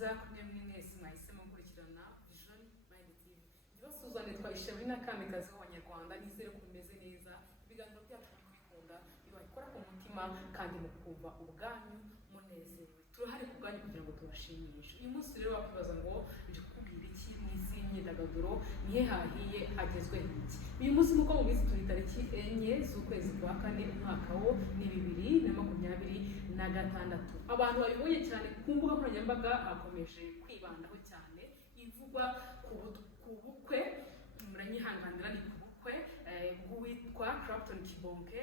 byiza kumwe mwese mwahisemo gukurikirana Vision Mind TV. Ndibasuzane twayishawe n'akamikazi w'Abanyarwanda, nizere ko bimeze neza, ibiganiro byacu bikunda bibakora ku mutima kandi mukumva ubwanyu munezerewe. Turahari ku bwanyu kugira ngo tubashimishe. Uyu munsi rero wakwibaza ngo nje kukubwira iki mw'isi y'imyidagaduro, nihe hahiye hagezwe iki. Uyu munsi nk'uko mubizi turi tariki 4 z'ukwezi kwa 4 umwaka wo ni 2026. Abantu babibonye cyane ku mbuga nkoranyambaga hakomeje kwibandaho cyane ivugwa ku bukwe, muranyihanganira ni ku bukwe bw'uwitwa Clapton Kibonke.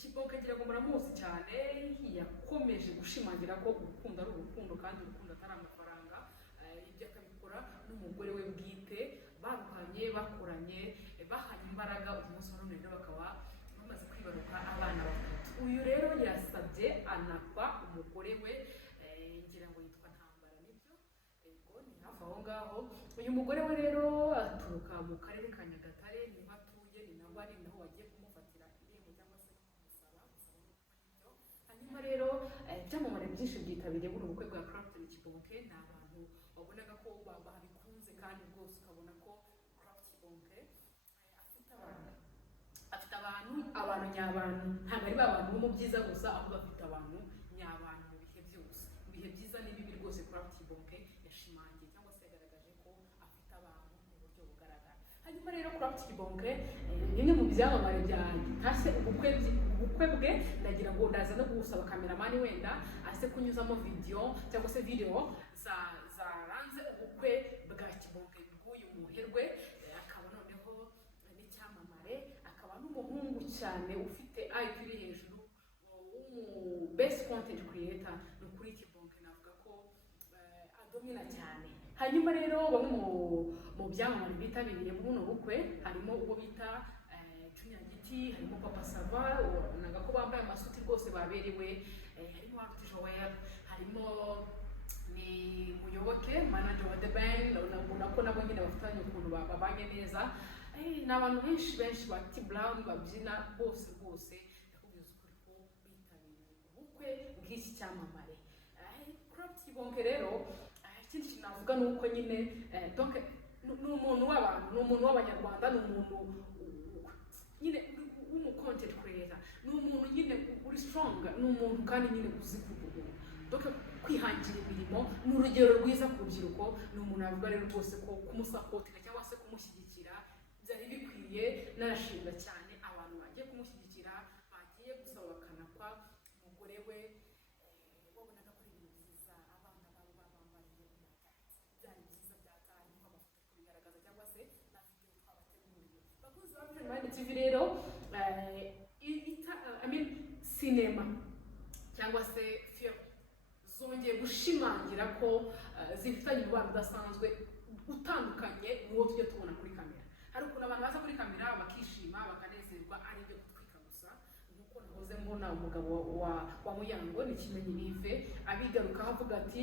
Kibonke ngira ngo muramuzi cyane, yakomeje gushimangira ko urukundo ari urukundo kandi urukundo atari amafaranga. Ibyo akabikora n'umugore we bwite, barukanye bakoranye bahanye imbaraga. Uyu munsi wa none rero bakaba bamaze kwibaruka abana batatu. Uyu rero yasabye anakwa umugore we, ngira ngo yitwa Ntambara, nibyo yego ni hafi aho ngaho. Uyu mugore we rero aturuka mu karere ka Nyagatare, niho atuye, ni naho ari naho wagiye kumufatira irembo cyangwa se kumusaba nibyo. Hanyuma rero ibyamamare byinshi byitabiriye buno bukwe bwa Clapton Kibonke. Ni abantu wabonaga ko babikunze kandi rwose ukabona ko Clapton Kibonke afite abantu nyabantu, ntabwo ari babantu bo mu byiza gusa, ahubwo afite abantu nyabantu mu bihe byose, mu bihe byiza n'ibibi rwose. Clapton Kibonke yashimangiye cyangwa se yagaragaje ko afite abantu mu buryo bugaragara. Hanyuma rero Clapton Kibonke bimwe mu byamamare byatashye ubukwe bwe, ndagira ngo ndaza no gusaba kameramani wenda aze kunyuzamo video cyangwa se video zaranze ubukwe bwa Kibonke bw'uyu muherwe. Akaba noneho n'icyamamare, akaba n'umuhungu cyane ufite IQ iri hejuru, best content creator. Ni ukuri Kibonke navuga ko adomina cyane. Hanyuma rero bamwe mu byamamare bitabiriye buno bukwe harimo uwo bita Junior Giti, harimo Papa Sava, naga ko bambaye amasuti rwose baberewe, harimo Art Joel, harimo ni Muyoboke manager wa The Ben, urabona ko nabo nyine bafitanye ukuntu babanye neza. Ni abantu benshi ba T Brown babyina bose ndakubwiza ukuri ko bitabiriye ubukwe bw'iki cyamamare. Clapton Kibonke rero ikindi kintu navuga ni uko nyine donc ni umuntu w'abantu, ni umuntu w'Abanyarwanda, ni umuntu nyine content creator, ni umuntu nyine uri strong, ni umuntu kandi nyine uzi kuvuga. Donc kwihangira imirimo ni urugero rwiza ku rubyiruko. Ni umuntu avuga rero rwose ko kumusapotinga cyangwa se kumushyigikira byari bikwiye. Narashimira cyane abantu bagiye kumushyigikira, bagiye gusaba bakanakwa umugore we. Wabonaga ko ibintu byiza, abana babo babambariye byari byiza byatanye ko amafoto kubigaragaza cyangwa se na video twabateguriye. Bakuzi ba Vision Mind TV rero cinema cyangwa se film zongeye gushimangira ko zifitanye umubano udasanzwe utandukanye n'uwo tujya tubona kuri kamera. Hari ukuntu abantu baza kuri kamera bakishima bakanezerwa ari ibyo gutwika gusa, nk'uko nahoze mbona umugabo wa Muyango ni Kimenyi Yves abigarukaho avuga ati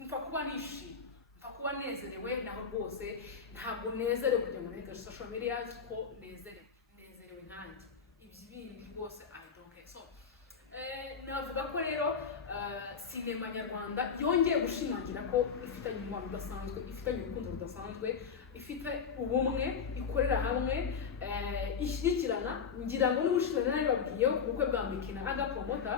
mfa kuba nishimye, mfa kuba nezerewe, naho rwose ntabwo nezerewe kugira ngo nege social media ko nezerewe nkanjye, ibyo bindi rwose I don't care. So navuga ko rero sinema nyarwanda yongeye gushimangira ko ifitanye umubano udasanzwe, ifitanye urukundo rudasanzwe, ifite ubumwe, ikorera hamwe, ishyigikirana. Ngira ngo n'ubushimira nayo babwiyeho ubukwe bwa Mikina aga promota,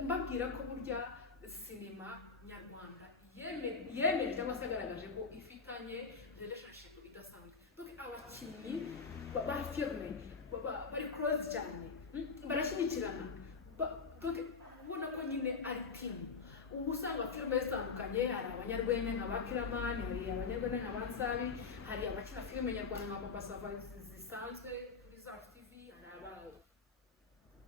mbabwira ko burya sinema nyarwanda yemeje cyangwa se agaragaje ko ifitanye relationship idasanzwe. Donc abakinnyi ba filme bari close cyane, barashyigikirana. Donc ubona ko nyine ari team. Ubu usanga filime zitandukanye, hari abanyarwenya nka Bakiramani, hari abanyarwenya nka Bansabi, hari abakina filime nyarwanda nka Papa Sava zisanzwe kuri Zacu TV, hari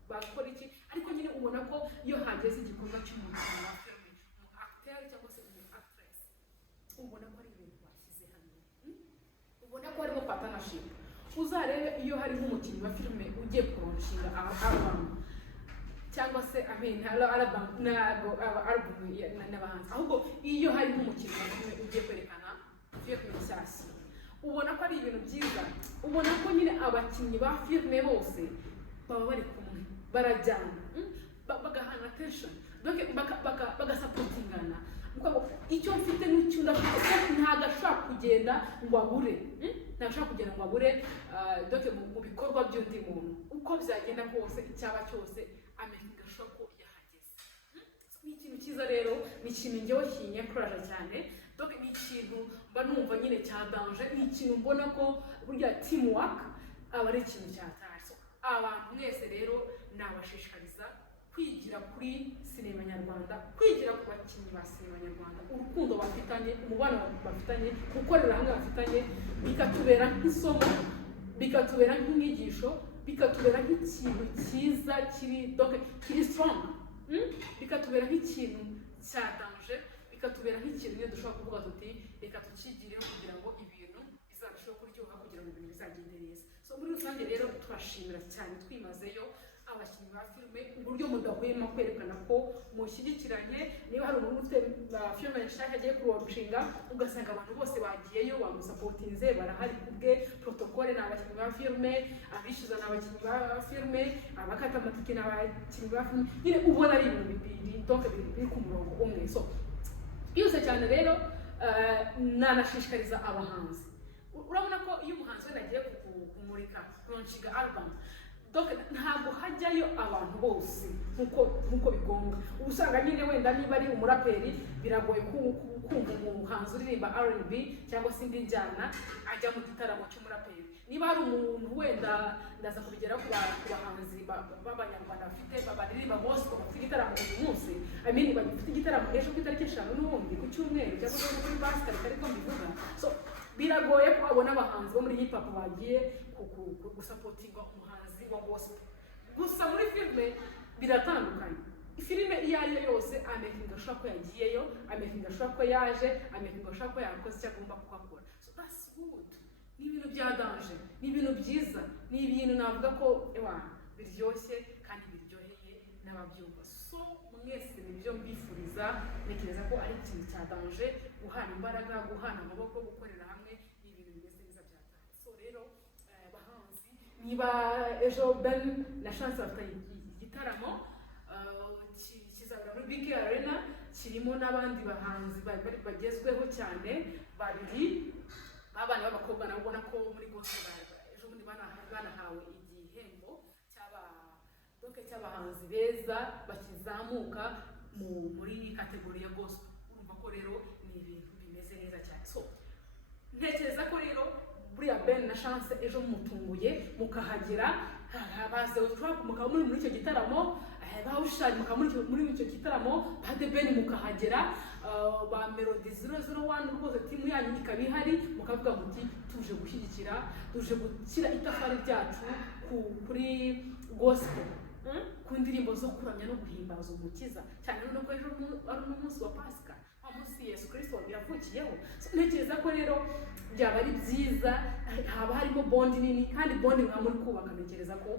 bakora iki. Ariko nyine ubona ko iyo hageze igikorwa cy'umukino wa filime, mu acteur cyangwa se mu actress, ubona ko ari ibintu bashyize hamwe, ubona ko harimo partnership. Uzarebe iyo hari nk'umukinnyi wa filime ugiye kuronshinga album cyangwa se album n'abahanzi, ahubwo iyo hari nk'umukinnyi wa filime ugiye kwerekana filime nshyashya, ubona ko ari ibintu byiza. Ubona ko nyine abakinnyi ba filime bose baba bari kumwe, barajyana, bagahana attention, bagasapotingana. icyo mfite n'icyo ndafite ntabwo ashobora kugenda ngo abure, ntabwo ashobora kugenda ngo abure doke mu bikorwa by'undi muntu uko byagenda kose icyaba cyose amakinga ashobora ko yahageze. Ni ikintu cyiza rero, ni ikintu njyewe kinyekoraje cyane, doke ni ikintu mba numva nyine cya danger, ni ikintu mbona ko burya teamwork aba ari ikintu cyataye. Abantu mwese rero nabashishikariza kwigira kuri sinema nyarwanda, kwigira ku bakinnyi ba sinema nyarwanda, urukundo bafitanye, umubano bafitanye, gukorera hamwe bafitanye, bikatubera nk'isomo, bikatubera nk'inyigisho, bikatubera nk'ikintu cyiza kiri strong, bikatubera nk'ikintu cya danger, bikatubera nk'ikintu iyo dushobora kuvuga tuti reka tukigireho kugira ngo ibintu bizarusheho kuryoha, kugira ngo ibintu bizagende neza. So muri rusange rero turashimira cyane twimazeyo abakinnyi ba filime uburyo mudahwema kwerekana ko mushyigikiranye. Niba hari umuntu ufite filime nshaka agiye kurushinga, ugasanga abantu bose bagiyeyo bamusapotinze, barahari kubwe, protokole ni abakinnyi ba filime, abishyuza ni abakinnyi ba filime, abakata amatike ni abakinnyi ba filime, nyine ubona ari ibintu bibiri donc biri ku murongo umwe. So byose cyane rero nanashishikariza abahanzi, urabona ko iyo umuhanzi wenda agiye kumurika kuronshinga album, ntabwo hajyayo abantu bose nkuko bigomba. Usanga nyine wenda niba ari umuraperi biragoye kumva umuhanzi uririmba R&B cyangwa se indi njyana ajya mu gitaramo cy'umuraperi. Niba hari umuntu wenda ndaza kubigera ku bahanzi b'abanyarwanda baririmba bose bafite igitaramo uyu munsi, bafite igitaramo ejo ku itariki 5 n'ubundi ku cyumweru cyangwa se kuri Pasika, ariko mbivuga. So biragoye ko abona abahanzi bo muri hip hop bagiye gusapotinga umuhanzi wa gospel. Gusa muri filime biratandukanye. Filime iyo ari yo yose amakinga ashobora ko yagiyeyo, amakinga ashobora ko yaje, amakinga ashobora ko yakoze icyo agomba kuhakora. So that's good. Ni ibintu bya danger, ni ibintu byiza, ni ibintu navuga ko biryoshye kandi biryoheye n'ababyumva. So mwese nibyo mbifuriza, ntekereza ko ari ikintu cya danger, guhana imbaraga, guhana amaboko, gukorera hamwe, ni ibintu bimeze neza byataye. So rero bahanzi, niba ejo Ben na Chance bafitanye igitaramo kizabera muri BK Arena, kirimo n'abandi bahanzi bagezweho cyane babiri, babana b'abakobwa nabo ubona ko muri gospel ejo bundi banahawe igihembo cy'abahanzi beza bakizamuka muri kategori ya gospel. Urumva ko rero ni ibintu bimeze neza cyane. So ntekereza ko rero buriya Ben na Chance ejo mutunguye mukahagera, baze mukaba muri icyo gitaramo, bawushari mukaba muri icyo gitaramo, bade Ben mukahagera, ba Melody 001 rwose timu yanyu ikaba ihari, mukavuga muti tuje gushyigikira, tuje gushyira itafari ryacu kuri gospel, ku ndirimbo zo kuramya no guhimbaza umukiza, cyane no ko ejo ari umunsi wa Pasika, umunsi Yesu Kristo yavukiyeho. Ntekereza ko rero byaba ari byiza, haba harimo bond nini, kandi bond mwa muri kubaka, ntekereza ko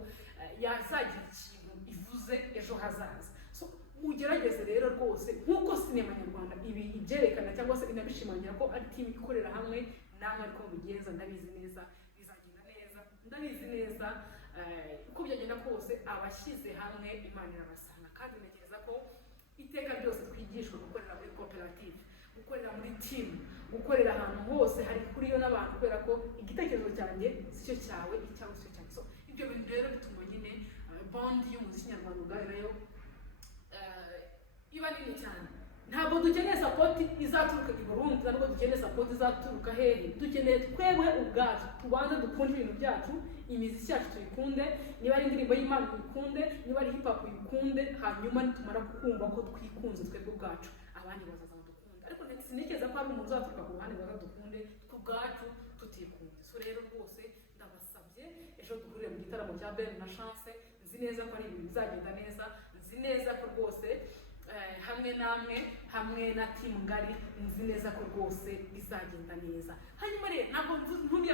yazagira ikintu ivuze ejo hazaza. So ugerageze rero rwose nkuko sinema nyarwanda ibyerekana cyangwa se inabishimangira ko ari team ikorera hamwe, namwe ariko mugenza ndabizi neza bizagenda neza, ndabizi neza uko byagenda kose abashyize hamwe Imana irabasanga. Kandi ntekereza ko iteka ryose twigishwa gukorera muri koperative, gukorera muri team, gukorera ahantu hose hari kuriyo n'abantu, kubera ko igitekerezo cyanjye sicyo cyawe, icyawe sicyo cyanjye. So ibyo bintu rero bituma nyine bond y'umuziki nyarwanda ubwayo nayo iba nini cyane. Ntabwo dukeneye support izaturuka i Burundi, ntabwo dukeneye support izaturuka hehe, dukeneye twebwe ubwacu tubanza dukunde ibintu byacu, imiziki yacu tuyikunde, niba ari indirimbo y'Imana tuyikunde, niba ari hip hop tuyikunde, hanyuma nitumara kumva ko twikunze twebwe ubwacu, abandi bazaza badukunda. Ariko sinekeza ko ari umuntu uzaturuka ku ruhande ngo azadukunde ubwacu tutikunze. So rero rwose ndabasabye ejo duhurire mu gitaramo cya Ben na Chance, nzi neza ko ari ibintu bizagenda neza, nzi neza ko rwose hamwe namwe, hamwe na team ngari, nzi neza ko rwose bizagenda neza. Hanyuma rero ntabwo ntundi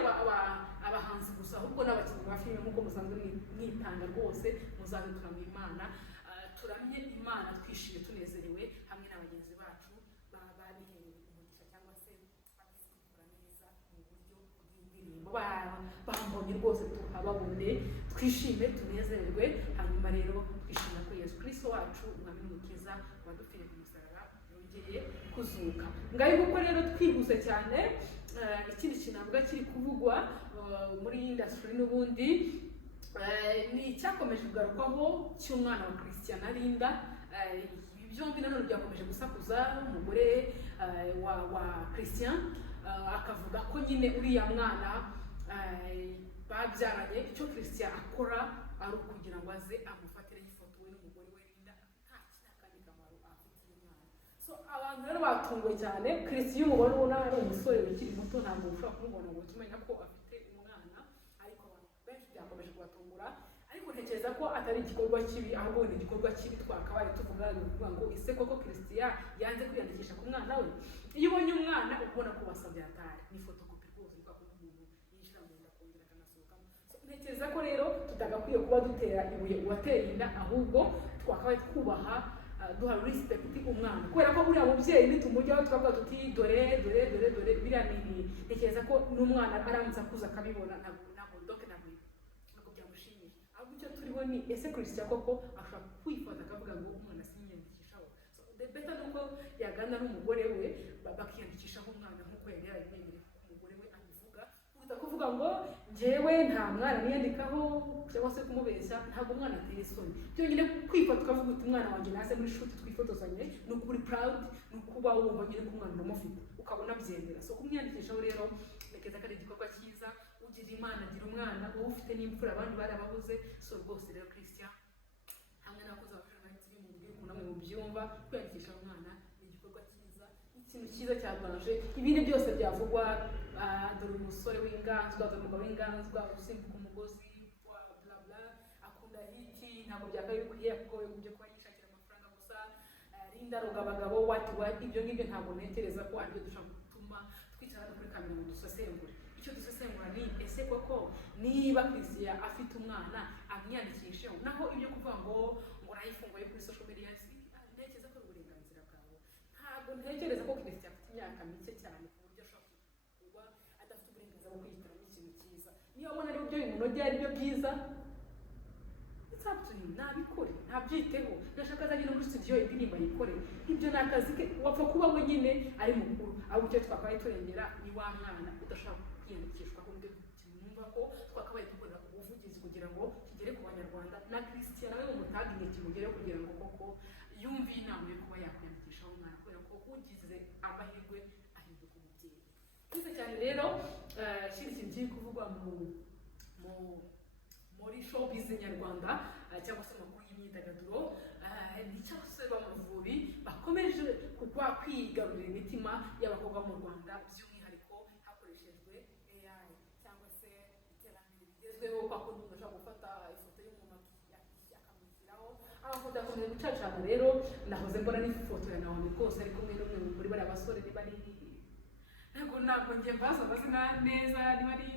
abahanzi gusa, ahubwo n'abakinnyi ba filime nk'uko musanzwe mwitanga rwose, muzaze turamya Imana, turamye Imana twishimye tunezerewe hamwe n'abagenzi bacu babiherewe umugisha cyangwa se babikora neza mu buryo bw'indirimbo, bambonye rwose tuhababone, twishime tunezererwe. Hanyuma rero twishimira ko Yesu Kristo wacu umwami n'umukiza wadupfiriye ku musaraba yongeye kuzuka. ngaho kuko rero twihuse cyane ikindi kintu navuga kiri kuvugwa muri industry n'ubundi ni icyakomeje kugarukwaho cy'umwana wa Christian Linda. Byombi nanone byakomeje gusakuza umugore wa Christian akavuga ko nyine uriya mwana babyaranye icyo Christian akora ari ukugira ngo aze amufatire ifoto we n'umugore we Linda, nta kandi kamaro afitiye umwana. So abantu rero batunguwe cyane. Christian umubona ubona ari umusore ukiri muto, ntabwo ushobora kumubona ngo tumenya ko afite umwana, ariko abantu benshi byakomeje kubatungura. Ariko ntekereza ko atari igikorwa kibi, ahubwo ni igikorwa kibi twakabaye tuvuga ngo ese koko Christian yanze kwiyandikisha ku mwana we. Iyo ubonye umwana ubona ko basabye atari ni fotokopi rwose, uvuga ko umuntu yinjira mu nda kongera akanasohokamo. Ntekereza ko rero tutagakwiye kuba dutera ibuye uwateye inda, ahubwo twakabaye twubaha duha respect umwana, kubera ko buriya mubyeyi nitumujyaho twavuga tuti dore biriya ni ntekereza ko n'umwana aramutse akuza akabibona ntabwo byamushimisha. Ahubwo icyo turiho ni ese Christian koko ashobora kwifata akavuga ngo umwana sinyiyandikishaho. So better nuko yagana n'umugore we bakiyandikishaho umwana nk'uko yari yarabyemereye ko umugore we abivuga, kuruta kuvuga ngo njyewe nta mwana niyandikaho cyangwa se kumubeshya. Ntabwo umwana ateye isoni, byonyine kwifata ukavuga uti umwana wanjye naze muri shoot twifotozanye, ni ukuri proud, ni ukuba wumva nyine ko umwana uramufite ukabona byemera. So kumwiyandikishaho rero ntekereza ko ari igikorwa cyiza. Ugira Imana agira umwana, wowe ufite n'imfura abandi barababuze. So rwose rero Christian hamwe n'abakozi b'abashakashatsi mu buryo namwe mu byumva, kwiyandikisha umwana ni igikorwa cyiza, ikintu cyiza cyabanje ibindi byose byavugwa. Dore umusore w'inganzwa, dore umugabo w'inganzwa usimbuka umugozi bla bla, akunda hiti, ntabwo byakabaye bikwiye kuko byo kuba yishakira amafaranga gusa. Linda aroga abagabo what ibyo ngibyo ntabwo ntekereza ko aribyo dushobora gutuma twicara kuri kamera ngo dusesengure. Icyo dusesengura ni ese koko niba Christian afite umwana amwiyandikisheho, naho ibyo kuvuga ngo urayifunguye kuri social media, ntekereza ko ari uburenganzira bwawe. Ntabwo ntekereza ko Christian afite imyaka mike cyane ku buryo ashobora kuba adafite uburenganzira bwo kwihitiramo ikintu cyiza. Niyo abona ari byo bimunogeye ari byo byiza, nabikore, ntabyiteho. Ndashaka azagenda muri studio indirimbo ayikore, ibyo ni akazi ke. Wapfa kuba we nyine ari mukuru, ahubwo icyo twakabaye turengera ni wa mwana udashaka kwiyandikishwa. Ahubwo numva ko twakabaye dukora ubuvugizi kugira ngo kigere ku banyarwanda, na Christian nawe umutaginge kimugereho kugira ngo koko yumve inama yo kuba yakwiyandikishaho umwana, kubera ko ugize amahirwe ahinduka umubyeyi. Cyiza cyane rero ikindi kintu kiri kuvugwa muri showbiz nyarwanda cyangwa se amakuru y'imyidagaduro ni cyangwa b'Amavubi bakomeje kwigarurira imitima y'abakobwa mu Rwanda, by'umwihariko hakoreshejwe AI cyangwa se iterambere rigezweho, kwa kundi umuntu ashobora gufata ifoto y'umuntu akamushyiraho. Amafoto akomeje gucacana rero, nahoze mbona n'ifoto ya Naomi rwose ari kumwe n'umwe muri bariya basore, niba ari ntabwo njye mbaza amazina neza, niba ari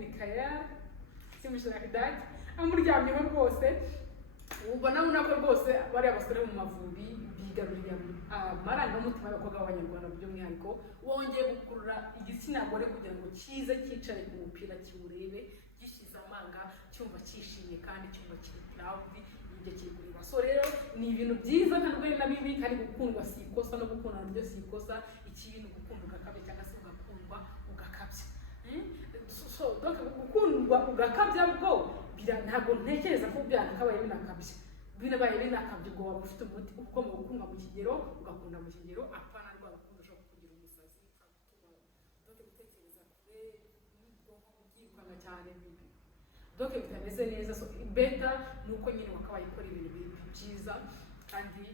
Mikael simushaka dati amuryamyeho rwose. Ubona ko rwose bariya basore mu Mavubi bigarurira amarangamutima y'abakobwa b'Abanyarwanda, by'umwihariko wongeye gukurura igitsina gore kugira ngo kize cyicare ku mupira kiwurebe gishyize amanga, cyumva cyishimye kandi cyumva kiri proud y'ibyo kiri kureba. So rero ni ibintu byiza ntabwo ari na bibi, kandi gukundwa si ikosa no gukundana nabyo si ikosa. Ikibi ni ugukunda ugakabya cyangwa se ugakundwa ugakabya. So gukundwa ugakabya bwo ntabwo ntekereza ko byanakabaye binakabye. Binabaye binakabye ubwo waba ufite umuti ugomba gukundwa mu kigero, ugakunda mu kigero, apana rwa rukundo ushobora kugira umusazi gutekereza kure n'ubwonko bwirukanga cyane, bitameze neza. So beta ni uko nyine wakabaye ukora ibintu byiza kandi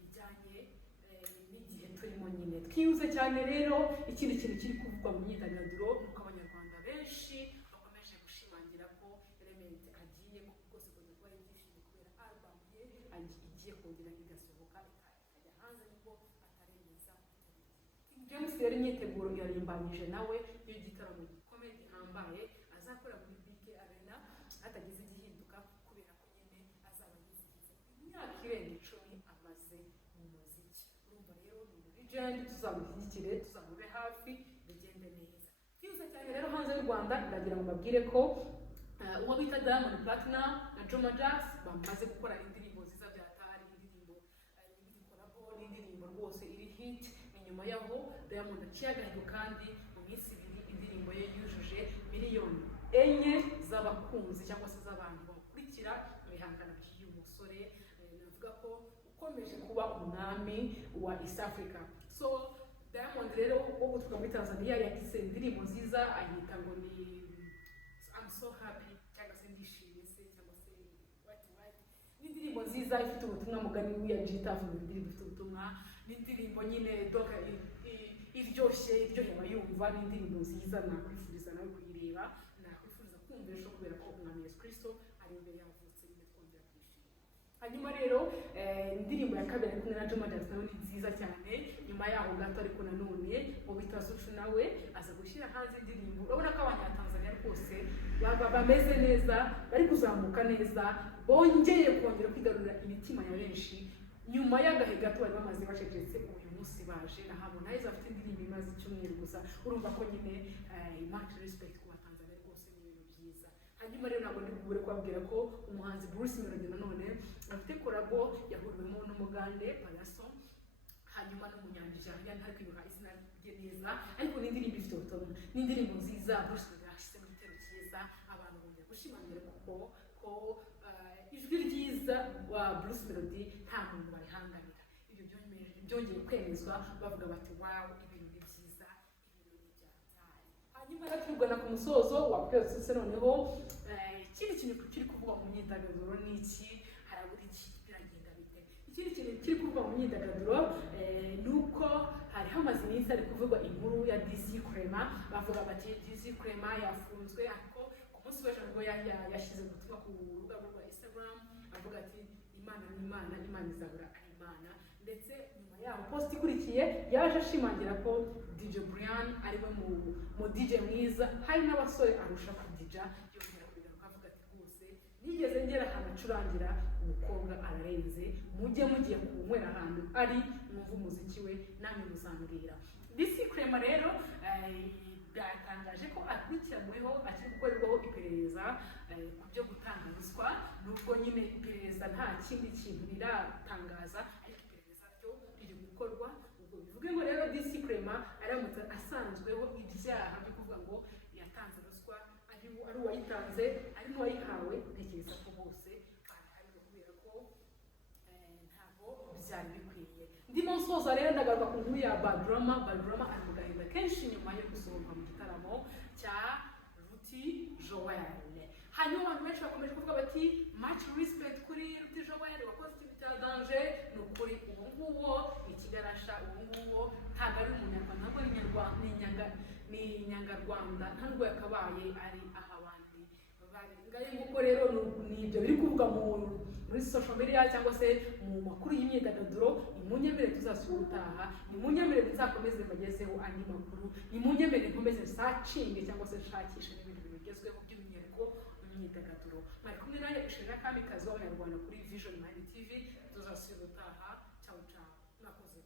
bijyanye n'igihe turimo nyine. Twiyuze cyane rero. Ikindi kintu kiri kuvugwa mu myidagaduro ni uko Abanyarwanda benshi bakomeje gushimangira ko Element agiye rwose kongera kuba yishimye kubera album ye igiye kongera igasohoka ikajya hanze, nubwo ataremeza King James. Rero imyiteguro yarimbanyije nawe y'igitaramo gikomeye gihambaye azakora muri BK Arena hatagize igihinduka, kubera ko nyine azaba yizihiza imyaka irenga 10 amaze mu muziki. Urumva rero ni legend, tuzamushyigikire, tuzamube hafi, bigende neza. Twiyuze cyane rero hanze y'u Rwanda, ndagira ngo mbabwire ko uwo bita Diamond Platnumz na Joma Jux bamaze gukora indirimbo nziza byatari, indirimbo y'igikorapo n'indirimbo rwose iri hit. Inyuma yaho Diamond aciye agahigo kandi mu minsi ibiri indirimbo ye yujuje miliyoni 4 z'abakunzi cyangwa se z'abantu bakurikira ibihangano by'uyu musore. Navuga ko ukomeje kuba umwami wa East Africa. So Diamond rero wo guturuka muri Tanzania yagize indirimbo nziza ayita ngo ni I'm so happy cyangwa se ndishimye se cyangwa se what n'indirimbo nziza ifite ubutumwa mugani w'iya Gita vuga indirimbo ifite ubutumwa n'indirimbo nyine doka iryoshye iryoheye abayumva n'indirimbo nziza nakwifuriza nawe kuyireba nakwifuriza kumva ejo kubera ko umwami Yesu Kristo ari imbere yavutse nyine twongera kwishima. Hanyuma rero indirimbo ya kabiri kumwe na Joma Jux nayo ni nziza cyane. Nyuma yaho gato ariko nanone mu bitazucu nawe aza gushyira hanze indirimbo. Urabona ko abanyatanzania rwose bameze neza bari kuzamuka neza bongeye kongera kwigarurira imitima ya benshi nyuma y'agahe gato bari bamaze bacecetse. Uyu munsi baje nahabona Harmonize afite indirimbo imaze icyumweru gusa, urumva ko nyine much respect ku batanzania rwose ni ibintu byiza. Hanyuma rero ntabwo ndi bubure kubabwira ko umuhanzi Bruce Melody nanone afite korabo yahuriwemo n'umugande Payaso hanyuma n'umunyanijeriya ntari kwibuka izina rye neza, ariko n'indirimbo ifite ubutumwa n'indirimbo nziza Bruce Melody yashyize mu gitero cyiza abantu bongera gushimangira ko ijwi ryiza wa Bruce Melody nta muntu barihanganira. Ibyo byongeye kwemezwa bavuga bati wow ibintu ni byiza ibintu ni byatari. Hanyuma tugana ku musozo wa kwese noneho ikindi kintu kiri kuvuga mu myidagaduro ni iki, harabura iki biragenda bite. Ikindi kintu kiri kuvuga mu myidagaduro nuko hari hamaze iminsi ari kuvugwa inkuru ya DC Clement, bavuga bati DC Clement yafunzwe ariko ku munsi w'ejo nibwo yashyize ubutumwa ku rubuga rwa Instagram avuga ati Imana ni Imana, Imana izabura ari Imana. Ndetse nyuma yaho post ikurikiye yaje ashimangira ko DJ Brian ariwe mu DJ mwiza, hari n'abasore arusha ku DJ. Yongera kubigaruka avuga ati rwose nigeze ngera ahantu acurangira umukobwa ararenze, mujye mugiye kunywera ahantu ari mwumva umuziki we namwe muzambwira. DC Clement rero byatangaje ko akurikiranyweho akiri gukorerwaho iperereza ku byo gutanga ruswa, nubwo nyine iperereza nta kindi kintu riratangaza ariko iperereza ryo riri gukorwa. Ubwo bivuge ngo rero DC Clement aramutse asanzweho ibyaha byo kuvuga ngo yatanze ruswa ari uwayitanze ari n'uwayihawe, ntekereza ko bose barahari kubera ko ntabwo byari bikwiye. Ndimo nsoza rero ndagaruka ku nkuru ya Bad Rama. Bad Rama ari mu gahinda kenshi nyuma yo gusohoka mu gitaramo cya Ruti Joel. Hanyuma abantu benshi bakomeje kuvuga bati much respect kuri Ruti Joel, wakoze ikintu cya danger. Ni ukuri ubu ngubu ikigarasha ubu ngubu ntabwo ari umunyarwanda, ntabwo ni inyangarwanda, ntabwo yakabaye ari aha abandi bari ngaye. Nguko rero ni ibyo biri kuvuga muri social media cyangwa se mu makuru y'imyidagaduro. Nimunyemere tuzasubira utaha, nimunyemere tuzakomeze bagezeho andi makuru, nimunyemere nkomeze searching cyangwa se nshakisha n'ibindi bigezweho by'umwihariko mu myidagaduro. Bari kumwe nayo Ishira Kamikazi w'Abanyarwanda kuri Vision Mind TV. Tuzasubira utaha. Ciao ciao, nakoze.